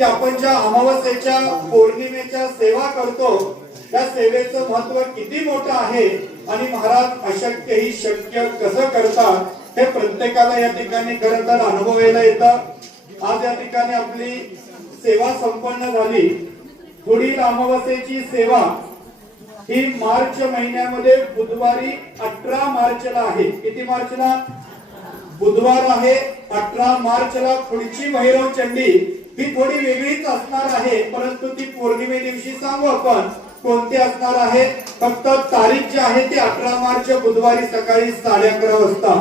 की आपण ज्या अमावस्येच्या पौर्णिमेच्या सेवा करतो त्या सेवेचं महत्व किती मोठं आहे आणि महाराज अशक्य ही शक्य कसं करतात हे प्रत्येकाला या ठिकाणी खरं तर अनुभवायला येतं। आज या ठिकाणी आपली सेवा संपन्न झाली। पुढील अमावस्येची सेवा ही मार्च महिन्यामध्ये बुधवारी 18 मार्चला आहे। किती मार्चला? बुधवार आहे 18 मार्चला। पुढची भैरव चंडी ही थोडी वेगळीच असणार आहे, परंतु ती पौर्णिमे दिवशी सांगू आपण कोणती असणार आहे। फक्त तारीख जी आहे ती 18 मार्च बुधवारी सकाळी 11:30 वाजता।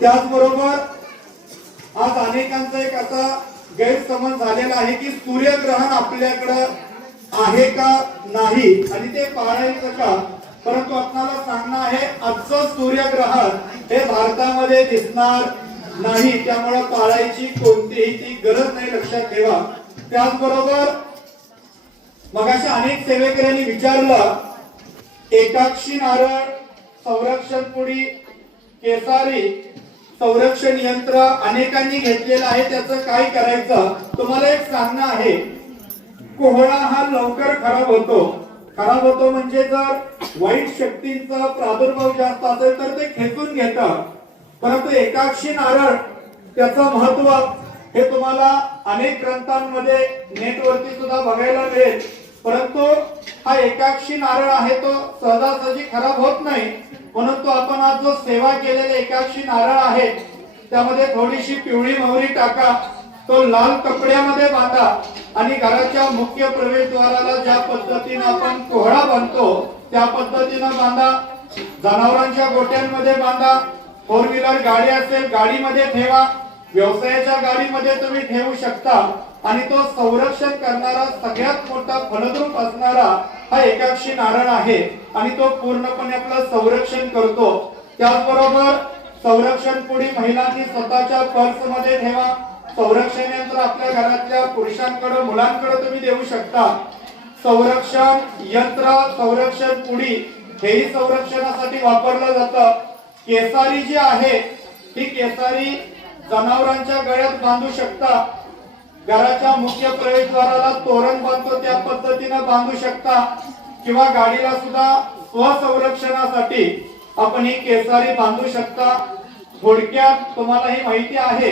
त्याचबरोबर आज अनेकांचा एक असा गैरसमज झालेला आहे की सूर्यग्रहण आपल्याकडे आहे का नाही आणि ते पाळायचं का, परंतु आपल्याला सांगणं आहे आजचं सूर्यग्रहण हे भारतामध्ये दिसणार नाही, त्यामुळे पाळायची कोणतीही ती गरज नाही, लक्षात ठेवा। त्याचबरोबर मगाशी अनेक सेवेकऱ्यांनी विचारलं एकाक्षी नारळ, संरक्षण पुडी, केसारी, संरक्षण यंत्र अनेकांनी घेतलेलं आहे, त्याचं काय करायचं। तुम्हाला एक सांगणं आहे, कोहळा हा लवकर खराब होतो म्हणजे जर वाईट शक्तींचा प्रादुर्भाव जास्त असेल तर ते खेचून घेतं, परंतु एकाक्षी नारळ त्याचं महत्व हे तुम्हाला अनेक ग्रंथांमध्ये नेटवरती सुद्धा बघायला मिळेल। परंतु हा एकाक्षी नारळ आहे तो सहजासहजी खराब होत नाही, परंतु आपण आज जो सेवा केलेला एकाक्षी नारळ आहे त्यामध्ये थोडीशी पिवळी मोहरी टाका, तो लाल कपड्यामध्ये बांधा आणि घराच्या मुख्य प्रवेशद्वाराला ज्या पद्धतीने आपण कोहळा बांधतो त्या पद्धतीने बांधा। जनावरांच्या गोट्यांमध्ये बांधा, फोर व्हीलर गाडी असेल गाडीमध्ये ठेवा, व्यवसायाच्या गाडीमध्ये तुम्ही ठेवू शकता आणि तो संरक्षण करणारा सगळ्यात मोठा फलद्रूप असणारा हा एकाक्षी नारळ आहे आणि तो पूर्णपणे आपलं संरक्षण करतो। त्याचबरोबर संरक्षण पुडी महिलांनी स्वतःच्या पर्स मध्ये ठेवा। संरक्षण यंत्र आपल्या घरातल्या पुरुषांकडे मुलांकडे तुम्ही देऊ शकता। संरक्षण यंत्र, संरक्षण पुडी हेही संरक्षणासाठी वापरलं जातं। केसारी जी आहे ही केसारी जनावरांच्या गळ्यात बांधू शकता, घराच्या मुख्य प्रवेशद्वाराला तोरण बांधतो त्या पद्धतीने बांधू शकता, किंवा गाडीला सुद्धा स्वसंरक्षणासाठी आपण ही केसारी बांधू शकता। थोडक्यात तुम्हाला ही माहिती आहे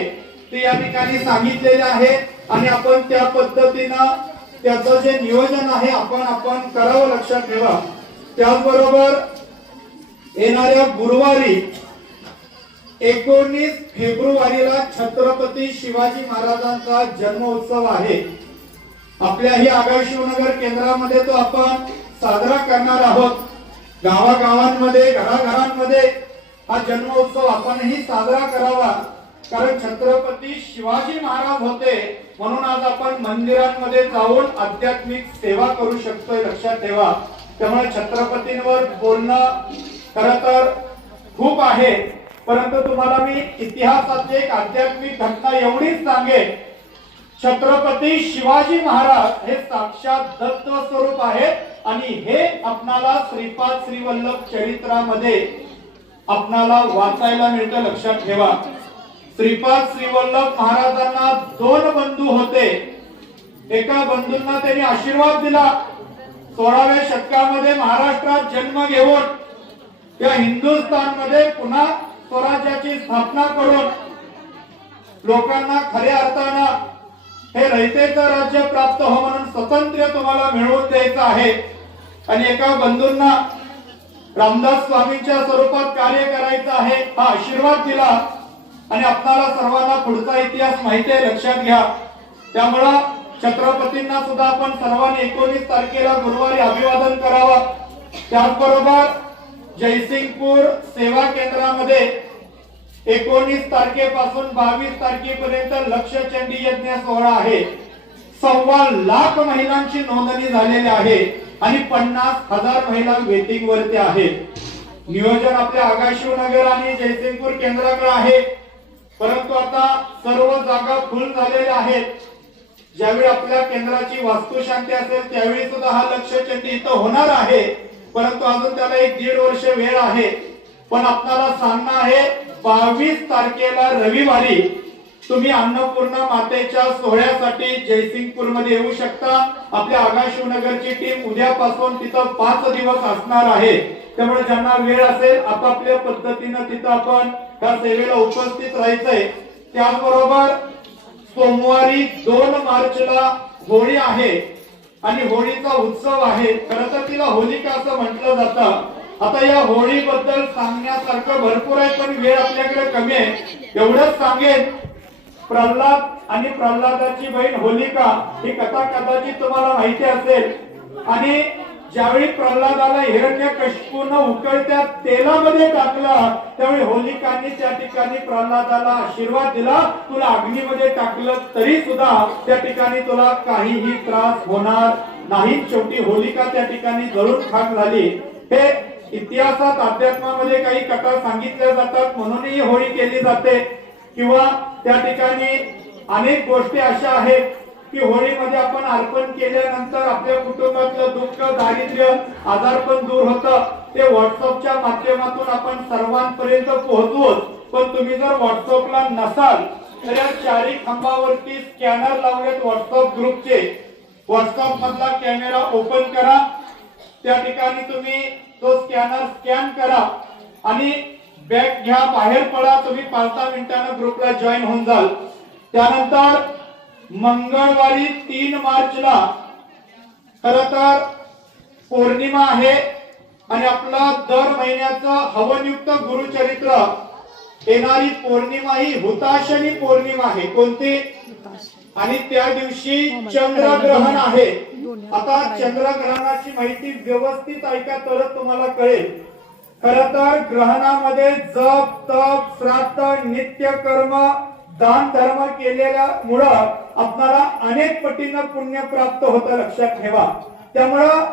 ते या ठिकाणी सांगितलेले आहे आणि आपण त्या पद्धतीने त्याचं जे नियोजन आहे आपण करावं, लक्षात ठेवा। त्याचबरोबर येणाऱ्या गुरुवारी 19 फेब्रुवारीला छत्रपती शिवाजी महाराजांचा जन्मोत्सव आहे। आपल्या ही आगाऊ शिवनगर केंद्रामध्ये तो आपण साजरा करणार आहोत। गावागावांमध्ये घराघरांमध्ये हा जन्मोत्सव आपणही साजरा करावा, कारण छत्रपती शिवाजी महाराज होते म्हणून आज आपण मंदिरांमध्ये जाऊन आध्यात्मिक सेवा करू शकतोय, लक्षात ठेवा। त्यामुळे छत्रपतींवर बोलणं खरं तर खूप आहे, परंतु तुम्हाला मी इतिहासातली एक आध्यात्मिक घटना एवढीच सांगेन, छत्रपती शिवाजी महाराज हे साक्षात दत्त स्वरूप आहेत आणि हे आपणाला श्रीपाद श्रीवल्लभ चरित्रामध्ये आपणाला वाचायला मिळतं, लक्षात ठेवा। श्रीपाद श्रीवल्लभ महाराजांना 2 बंधू होते। एका बंधूंना त्यांनी आशीर्वाद दिला, 16व्या शतकामध्ये महाराष्ट्रात जन्म घेऊन त्या हिंदुस्थानमध्ये पुन्हा स्वराज्याची स्थापना करून लोकांना खऱ्या अर्थानं हे रयतेचं राज्य प्राप्त हो म्हणून स्वातंत्र्य तुम्हाला मिळवून द्यायचं आहे। आणि एका बंधूंना रामदास स्वामींच्या स्वरूपात कार्य करायचं आहे हा आशीर्वाद दिला आणि आपल्याला सर्वांना पुढचा इतिहास माहिती आहे, लक्षात घ्या। त्यामुळे छत्रपतींना सुद्धा आपण सर्वांनी 19 तारखेला गुरुवारी अभिवादन करावं। त्याचबरोबर जयसिंगपूर सेवा केंद्रामध्ये 19 तारखेपासून 22 तारखेपर्यंत लक्ष चंडी यज्ञ सोहळा आहे। 1.25 लाख महिलांची नोंदणी झालेली आहे आणि 50,000 महिला वेटिंग वरती आहेत। नियोजन आपल्या आगाशिवनगर आणि जयसिंगपूर केंद्राकडे आहे, परंतु आता सर्व जागा फुल झालेल्या आहेत। ज्यावेळी आपल्या केंद्राची वास्तुशांती असेल त्यावेळी सुद्धा हा लक्ष चंडी इथं होणार आहे, परंतु अजून त्याला 1-1.5 वर्ष वेळ आहे। पण आपल्याला सांगणं आहे 22 तारखेला रविवारी तुम्ही अन्नपूर्णा मातेच्या सोहळ्यासाठी जयसिंगपूर मध्ये येऊ शकता। आपल्या आगाशिवनगरची टीम उद्यापासून तिथं 5 दिवस असणार आहे, त्यामुळे ज्यांना वेळ असेल आपापल्या पद्धतीने तिथं आपण त्या सेवेला उपस्थित राहायचंय। त्याचबरोबर सोमवारी 2 मार्चला होळी आहे आणि होळीचा उत्सव आहे। खरं तर तिला होलिका असं म्हटलं जातं। आता या होळी बद्दल सांगण्यासारखं भरपूर आहे, पण वेळ आपल्याकडे कमी आहे। एवढंच सांगेन, प्रल्हाद आणि प्रल्हादाची बहीण होलिका ही कथा कदाचित तुम्हाला माहिती असेल। आणि ज्यावेळी प्रल्हादाला हिरण्यकशिपूने उकळत्या तेलामध्ये टाकलं, त्यावेळी होलिकाने त्या ठिकाणी प्रल्हादाला आशीर्वाद दिला, तुला अग्नीमध्ये टाकलं तरी सुद्धा त्या ठिकाणी तुला काहीही त्रास होणार नाही। शेवटी होलिका त्या ठिकाणी जळून खाक झाली। हे इतिहासात अध्यात्मामध्ये काही कथा सांगितल्या जातात, म्हणूनही होळी केली जाते। किंवा त्या ठिकाणी अनेक गोष्टी अशा आहेत की होळीमध्ये आपण अर्पण केल्यानंतर आपल्या कुटुंबातलं दुःख, दारिद्र्य, आजार पण दूर होतं। ते व्हॉट्सअपच्या माध्यमातून आपण सर्वांपर्यंत पोहोचवू। पण तुम्ही जर व्हॉट्सअपला नसाल तर या 4 खांबावरती स्कॅनर लावलेत व्हॉट्सअप ग्रुपचे। व्हॉट्सअप मधला कॅमेरा ओपन करा, त्या ठिकाणी तुम्ही तो स्कॅनर स्कॅन करा आणि बॅग घ्या, बाहेर पडा। तुम्ही 5-10 मिनिटांना ग्रुपला जॉईन होऊन जाल। त्यानंतर मंगळवारी 3 मार्चला खरं तर पौर्णिमा आहे आणि आपला दर महिन्याचं हवनयुक्त गुरुचरित्र येणारी पौर्णिमा ही हुताशनी पौर्णिमा आहे। कोणती? आणि त्या दिवशी चंद्रग्रहण आहे। आता चंद्रग्रहणाची माहिती व्यवस्थित ऐका तरच तुम्हाला कळेल। खरं तर ग्रहणामध्ये जप, तप, श्राद्ध, नित्य कर्म, दान धर्म केलेल्या मुळे आपल्याला अनेक पटीनं पुण्य प्राप्त होतं, लक्षात ठेवा। त्यामुळं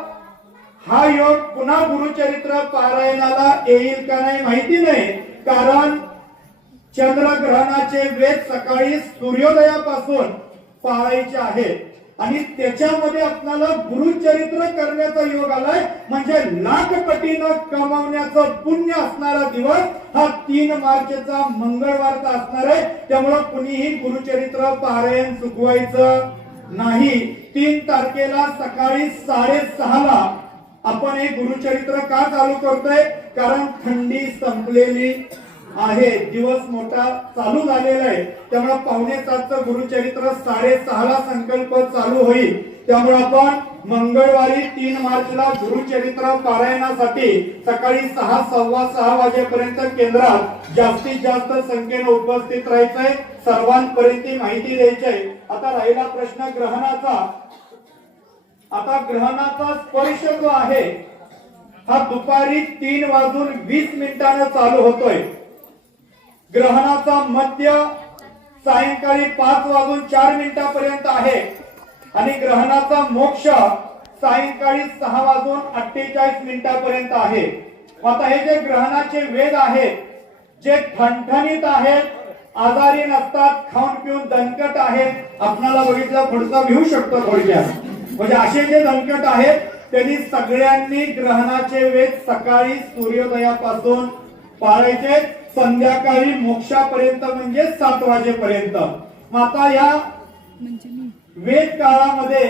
हा योग पुन्हा गुरुचरित्र पारायणाला येईल का नाही माहिती नाही, कारण चंद्रग्रहणाचे वेध सकाळी सूर्योदयापासून पाळायचे आहेत आणि त्याच्यामध्ये आपल्याला गुरुचरित्र करण्याचा योग आलाय। म्हणजे लाख पटीनं कमावण्याचं पुण्य असणारा दिवस हा 3 मार्चचा मंगळवारचा असणार आहे। त्यामुळे कुणीही गुरुचरित्र पारायण चुकवायचं नाही। 3 तारखेला सकाळी 6:30ला आपण हे गुरुचरित्र का चालू करतोय? कारण थंडी संपलेली आहे, दिवस मोठा चालू झालेला आहे। त्यामुळे 6:45चं गुरुचरित्र 6:30ला संकल्प चालू होईल। त्यामुळे आपण मंगळवारी 3 मार्चला गुरुचरित्र पारायणासाठी सकाळी 6, 6:15 वाजेपर्यंत केंद्रात जास्तीत जास्त संख्येने उपस्थित राहायचंय, सर्वांपर्यंत माहिती द्यायची। आता राहिला प्रश्न ग्रहणाचा। आता ग्रहणाचा स्पर्श जो आहे हा दुपारी 3:20 चालू होतोय। ग्रहणाचा मध्य सायंकाळी 5:04 आहे आणि ग्रहणाचा मोक्ष सायंकाळी 6:48 आहे। आता हे जे ग्रहणाचे वेध आहेत, जे ठणठणीत आहेत, आजारी नसतात, खाऊन पिऊन दणकट आहेत। आपल्याला बघितलं पुढचा घेऊ शकतो थोडक्यात, म्हणजे असे जे दणकट आहेत त्यांनी सगळ्यांनी ग्रहणाचे वेध सकाळी सूर्योदयापासून पाळायचे, संध्याकाळी मोक्षापर्यंत म्हणजे 7 वाजेपर्यंत। आता या वेद काळामध्ये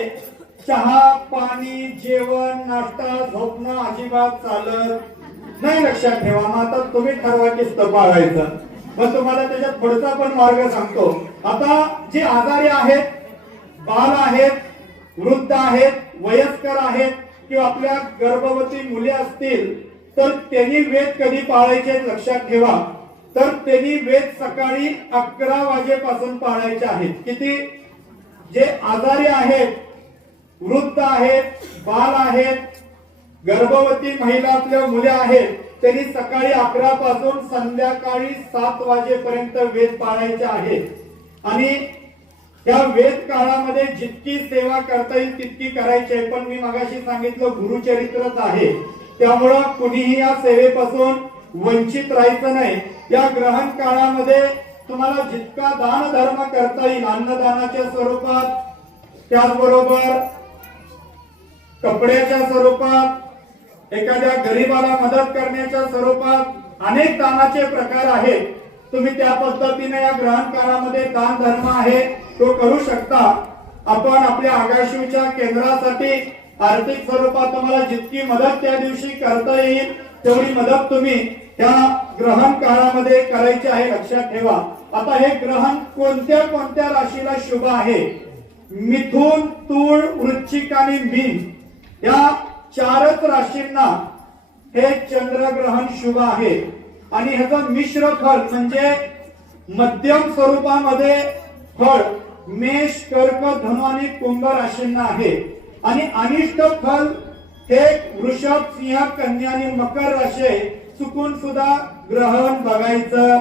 चहा, पाणी, जेवण, नाश्ता, झोपणं अजिबात चालत नाही, लक्षात ठेवा। मग आता तुम्ही ठरवा किस्त पाळायचं, मग तुम्हाला त्याच्यात पुढचा पण मार्ग सांगतो। आता जे आजारी आहेत, बाल आहेत, वृद्ध आहेत, वयस्कर आहेत किंवा आपल्या गर्भवती मुले असतील तर त्यांनी वेद कधी पाळायचे लक्षात ठेवा। तर त्यांनी वेद सकाळी 11 वाजेपासून पाळायचे आहेत। किती? जे आजारी आहेत, वृद्ध आहेत, बाल आहेत, गर्भवती महिला आपल्या मुले आहेत, त्यांनी सकाळी 11 पासून संध्याकाळी 7 वाजेपर्यंत वेद पाळायचे आहेत। आणि या वेद काळामध्ये जितकी सेवा करता येईल तितकी करायची आहे। पण मी मगाशी सांगितलं गुरुचरित्रच आहे, त्यामुळं कुणीही या सेवेपासून वंचित राहायचं नाही। या ग्रहण काळामध्ये तुम्हाला जितका दान धर्म करता येईल, अन्नदानाच्या स्वरूपात, त्याचबरोबर कपड्याच्या स्वरूपात, एखाद्या गरीबाला मदत करण्याच्या स्वरूपात अनेक दानाचे प्रकार आहेत। तुम्ही त्या पद्धतीने या ग्रहण काळामध्ये दान धर्म आहे तो करू शकता। आपण आपल्या आगाशीच्या केंद्रासाठी आर्थिक स्वरूपात तुम्हाला जितकी मदत त्या दिवशी करता येईल तेवढी मदत तुम्ही त्या ग्रहण काळामध्ये करायची आहे, लक्षात ठेवा। आता हे ग्रहण कोणत्या कोणत्या राशीला शुभ आहे? मिथुन, तूळ, वृश्चिक आणि मीन या चारच राशींना हे चंद्रग्रहण शुभ आहे। आणि ह्याचं मिश्र फल म्हणजे मध्यम स्वरूपामध्ये फळ मेष, कर्क, धनु आणि कुंभ राशींना आहे। आणि अनिष्ट फल हे वृषभ, सिंह, कन्या आणि मकर राशी चुकून सुद्धा ग्रहण बघायचं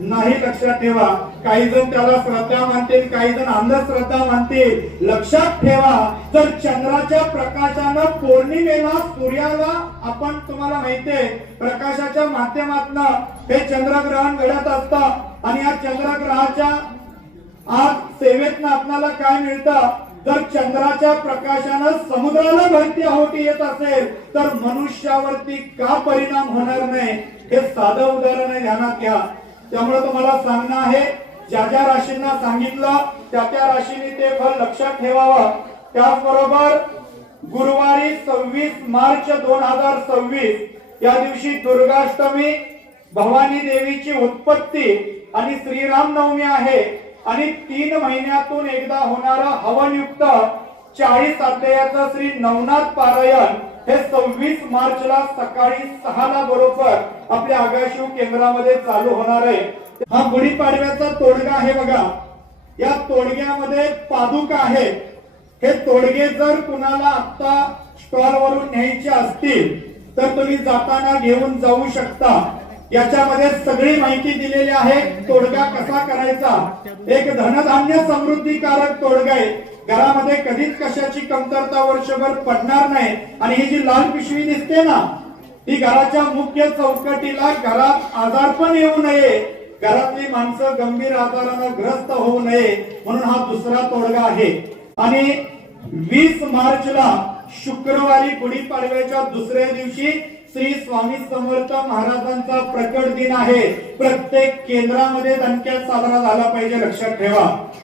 नाही, लक्षात ठेवा। काही जण त्याला श्रद्धा मानतील, काही जण अंधश्रद्धा मानतील। लक्षात ठेवा, जर चंद्राच्या प्रकाशानं पौर्णिमेला सूर्याला आपण तुम्हाला माहितीये प्रकाशाच्या माध्यमातून हे चंद्रग्रहण घडत असतं आणि या चंद्रग्रहाच्या आज सेवेतनं आपल्याला काय मिळतं? जर चंद्राच्या प्रकाशानं समुद्राला भरती ओहोटी येत असेल तर मनुष्यावरती का परिणाम होणार नाही हे साधं उदाहरण आहे, ध्यानात घ्या। त्यामुळे तुम्हाला सांगणं आहे, ज्या ज्या राशींना सांगितलं त्या त्या राशीने ते फल लक्षात ठेवावं। त्याचबरोबर गुरुवारी 26 मार्च 2026 या दिवशी दुर्गाष्टमी, भवानी देवीची उत्पत्ती आणि श्रीराम नवमी आहे। आणि 3 महिन्यातून एकदा होणारा हवनयुक्त 40 अध्यायाचं श्री नवनाथ पारायण हे 26 मार्चला सकाळी 6 बरोबर आपल्या आगाशिव केंद्रामध्ये चालू होणार आहे। हा गुढीपाडव्याचा तोडगा आहे बघा। या तोडग्यामध्ये पादुका आहेत। हे तोडगे जर कुणाला आता स्टॉल वरून न्यायचे असतील तर तुम्ही जाताना घेऊन जाऊ शकता। याच्यामध्ये सगळी माहिती दिलेली आहे। तोडगा कसा करायचा, एक धनधान्य समृद्धीकारक तोडगा आहे। घरामध्ये कधीच कशाची कमतरता वर्षभर पडणार नाही। आणि ही जी लाल पिशवी दिसते ना, ही घराच्या मुख्य चौकटीला घरात आजारपण येऊ नये, घरातली माणसं गंभीर आजारानं ग्रस्त होऊ नये म्हणून हा दुसरा तोडगा आहे। आणि 20 मार्चला शुक्रवारी गुढीपाडव्याच्या दुसऱ्या दिवशी श्री स्वामी समर्थ महाराजांचा प्रकट दिन आहे। प्रत्येक केंद्रामध्ये दणक्यात साजरा झाला पाहिजे, लक्षात ठेवा।